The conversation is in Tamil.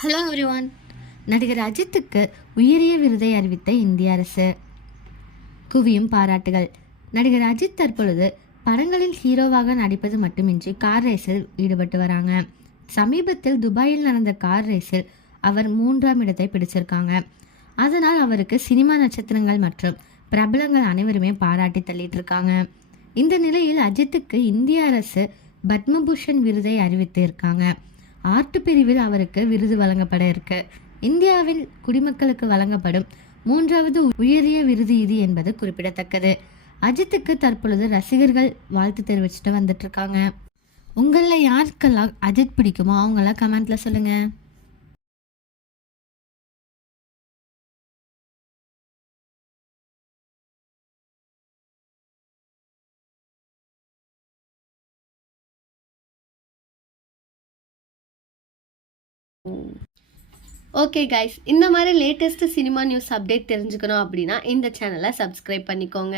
Hello everyone. நடிகர் அஜித்துக்கு உயரிய விருதை அறிவித்த இந்திய அரசு. குவியும் பாராட்டுகள். நடிகர் அஜித் தற்பொழுது படங்களில் ஹீரோவாக நடிப்பது மட்டுமின்றி கார் ரேஸில் ஈடுபட்டு வராங்க. சமீபத்தில் துபாயில் நடந்த கார் ரேஸில் அவர் 3ஆம் இடத்தை பிடிச்சிருக்காங்க. அதனால் அவருக்கு சினிமா நட்சத்திரங்கள் மற்றும் பிரபலங்கள் அனைவருமே பாராட்டி தள்ளிட்டு இருக்காங்க. இந்த நிலையில் அஜித்துக்கு இந்திய அரசு பத்மபூஷன் விருதை அறிவித்து இருக்காங்க. ஆர்ட் பிரிவில் அவருக்கு விருது வழங்கப்பட இருக்கு. இந்தியாவில் குடிமக்களுக்கு வழங்கப்படும் 3வது உயரிய விருது இது என்பது குறிப்பிடத்தக்கது. அஜித்துக்கு தற்பொழுது ரசிகர்கள் வாழ்த்து தெரிவிச்சுட்டு வந்துட்டு இருக்காங்க. உங்களில் யாருக்கெல்லாம் அஜித் பிடிக்குமோ அவங்களாம் கமெண்ட்ல சொல்லுங்க. ஓகே கைஸ், இந்த மாதிரி லேட்டஸ்ட் சினிமா நியூஸ் அப்டேட் தெரிஞ்சுக்கணும் அப்படின்னா இந்த சேனலை சப்ஸ்கிரைப் பண்ணிக்கோங்க.